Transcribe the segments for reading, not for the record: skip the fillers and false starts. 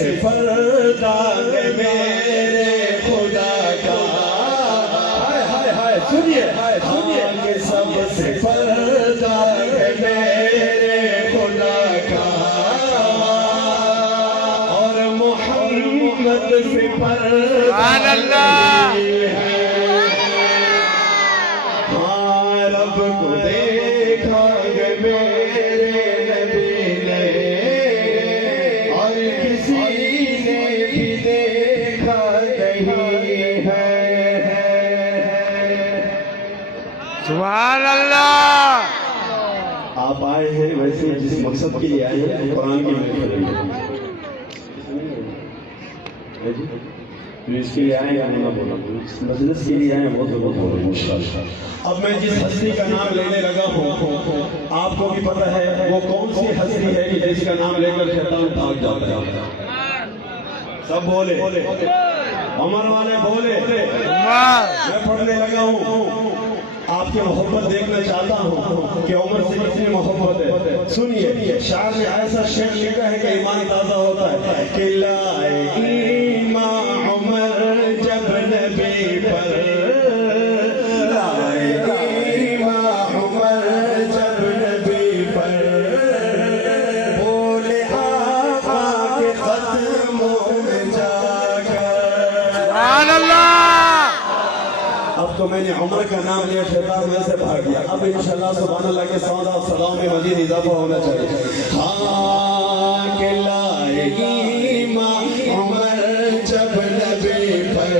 سے پردہ ہے میرے خدا کا، ہائے ہائے ہائے سنیے کہ سب سے پردہ ہے میرے خدا کا، اور محمد سے پردہ ہے، ہاں رب کو دیکھا گے میرے نبی نے، اور کسی نے بھی دیکھا نہیں ہے۔ سبحان اللہ۔ آپ آئے ہیں ویسے جس مقصد کے لیے آئے ہیں، قرآن کی محفل میں، جو اس کے لیے آئے ہیں اللہ بولا، اس مجلس کے لیے آئے ہیں وہ تو بہت بہت انشاءاللہ۔ اب میں جس ہستی کا نام لینے لگا ہوں، آپ کو بھی پتہ ہے وہ کون سی ہستی ہے کہ جس کا نام لے کر شیطان بھاگ جاتا ہے؟ سب بولے، عمر والے بولے، میں پڑھنے لگا ہوں، آپ کی محبت دیکھنا چاہتا ہوں کہ عمر سے کتنی محبت ہے۔ سنیے، شاعر نے ایسا شعر لکھا ہے کہ ایمان تازہ ہوتا ہے کہ لائے ایمان عمر جب نبی پر، لائے ایمان عمر جب نبی پر، بولے آقا کے قدموں میں جا کر، سبحان اللہ۔ اب تو میں نے عمر کا نام لیا، شیطان میں سے بھاگ گیا۔ اب انشاءاللہ سبحان اللہ کے ساتھ آپ سلام میں مزید اضافہ ہونا چاہیے۔ ہاں کہ لائے ایمان عمر جب نبی پر،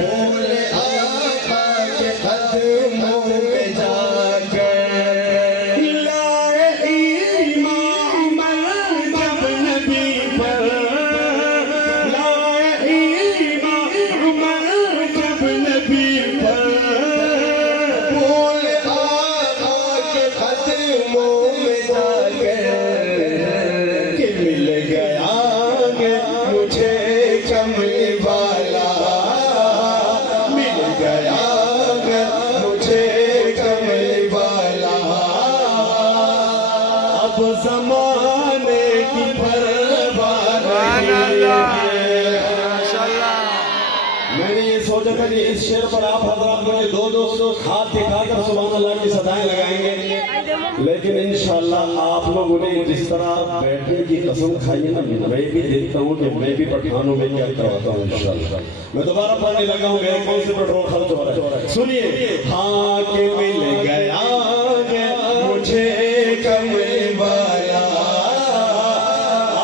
بولے آقا کے قدموں میں جا کر، لائے ایمان عمر جب نبی پر، لائے ایمان عمر جب نبی پر، بولے آقا کے قدموں میں جا کر، کہ مل گیا گے مجھے کملی والا، مل گیا گے مجھے کملی والا، اب زمانے کی پرواہ سبحان نہیں اللہ۔ ہے۔ ماشاءاللہ۔ میں نے یہ سوچا تھا کہ اس شعر پر آپ حضرات مجھے دو ہاتھ دکھا کر سبحان اللہ کی صدائیں لگائیں گے، لیکن انشاءاللہ آپ لوگوں نے جس طرح بیٹھنے کی قسم کھائی نا، میں بھی دیکھتا ہوں کہ میں بھی پٹھانوں میں کیا کرواتا ہوں انشاءاللہ۔ میں دوبارہ پڑھنے لگا ہوں، میرے کون سے پیٹرول خرچ ہو رہا ہے۔ سنیے، ہاں کہ مل گیا گے مجھے کملی والا،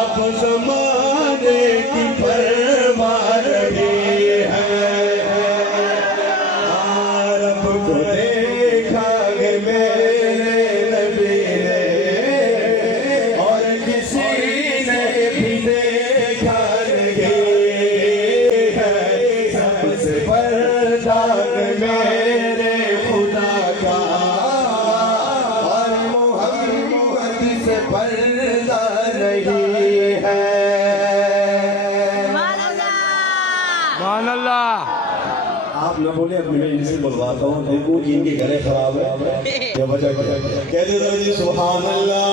اب زمانے کی پرواہ نہیں ہے، رب کو دیکھا گے میرے نبی نے، اور کسی نے بھی دیکھا نہیں ہے، سب سے پردہ ہے میرے خدا کا، اور محمد سے پردہ نہیں ہے۔ سبحان اللہ۔ آپ نہ بولے، اب میں ان سے بلواتا ہوں، دیکھو کہ ان کے گلے خراب ہے، کیا وجہ کیا ہے؟ کہتے تھے جی سبحان اللہ،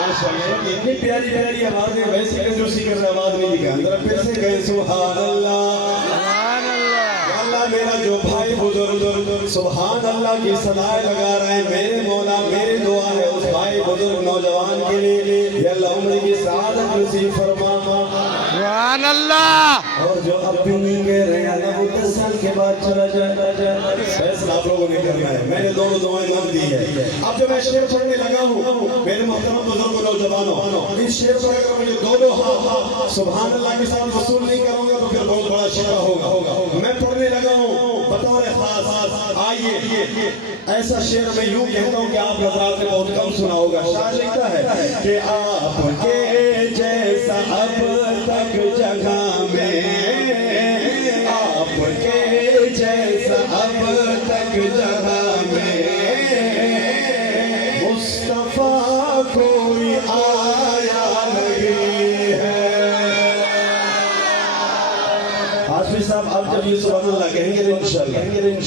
ماشاءاللہ، اتنی پیاری پیاری آوازیں، ویسے کنجوسی کر آواز نہیں دکھا، اندر پھر سے کہیں سبحان اللہ۔ سبحان اللہ۔ یا اللہ، میرا جو بھائی بزرگ سبحان اللہ کی صدائیں لگا رہے ہیں، میرے مولا میری دعا ہے اس بھائی بزرگ نوجوان کے لیے، یا اللہ عمر کی سعادت نصیب فرما، سبحان اللہ۔ اور جو اب بھی نہیں کہہ رہے ہیں وہ 10 سال کے بعد چلا جائے، فیصلہ آپ لوگوں نے کرنا ہے۔ میں نے دونوں دعائیں مانگ دی ہے۔ اب جب میں شعر پڑھنے لگا ہوں، میرے محترم بزرگ نوجوانوں، اس شعر پر اگر مجھے دونوں ہاتھ سبحان اللہ کے ساتھ وصول نہیں کروں گا تو پھر بہت بڑا شکا ہوگا۔ میں پڑھنے لگا ہوں بطور خاص، آئیے ایسا شعر میں یوں کہتا ہوں کہ آپ حضرات نے بہت کم سنا ہوگا۔ شاعر لکھتا ہے کہ آپ کے جیسا اب تک جگہ میں، آپ کے جیسا اب تک جگہ میں، مصطفیٰ کوئی آیا نہیں ہے۔ حافظ صاحب اب جب صاحب یہ سبحان اللہ کہیں گے انشاءاللہ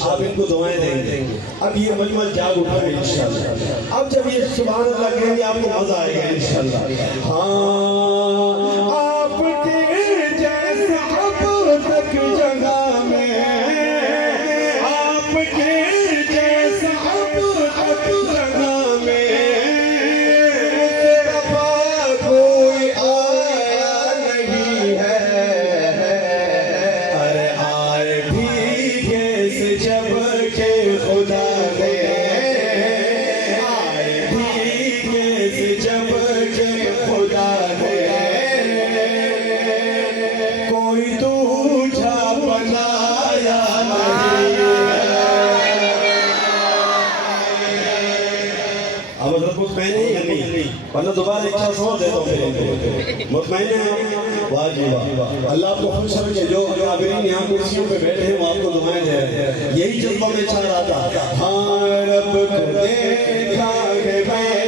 آپ ان کو دعائیں دیں گے اب یہ مجمع جاگ اٹھا ہے انشاءاللہ اب جب یہ سبحان اللہ کہیں گے آپ کو مزہ آئے گا انشاءاللہ ہاں آپ کے جیسا اب تک جگہ میں آپ کے جیسا اب تک جگہ میں کوئی آیا نہیں ہے ارے آئے بھی کیسے جب کہ خدا نے آئے بھی کیسے جب کہ خدا نے کوئی دوجا بنایا نہیں اب حضرت مطمئن ہے یا نہیں ورنہ دوبارہ ایک چانس اور دیتا ہوں مطمئن ہے واہ جی واہ اللہ آپ کو خوش رکھے جو عابرین یہاں کرسیوں پہ بیٹھے ہیں وہ آپ کو دعائیں دے رہے ہیں یہی جذبہ میں چاہ رہا تھا ہاں رب کو دیکھا کہ میں